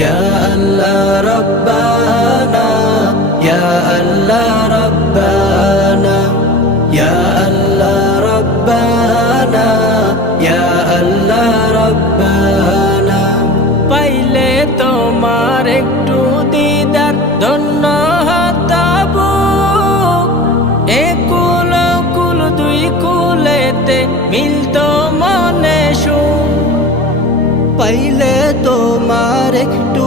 ইয়া আল্লাহ রব্বানা, ইয়া আল্লাহ রব্বানা, ইয়া আল্লাহ রব্বানা, ইয়া আল্লাহ রব্বানা। পাইলে তোমার একটু দিদার ধন্য হতাবো, একুল কুল দুই কুলেতে মিলতো মনে সুখ। পাইলে তোমার একটু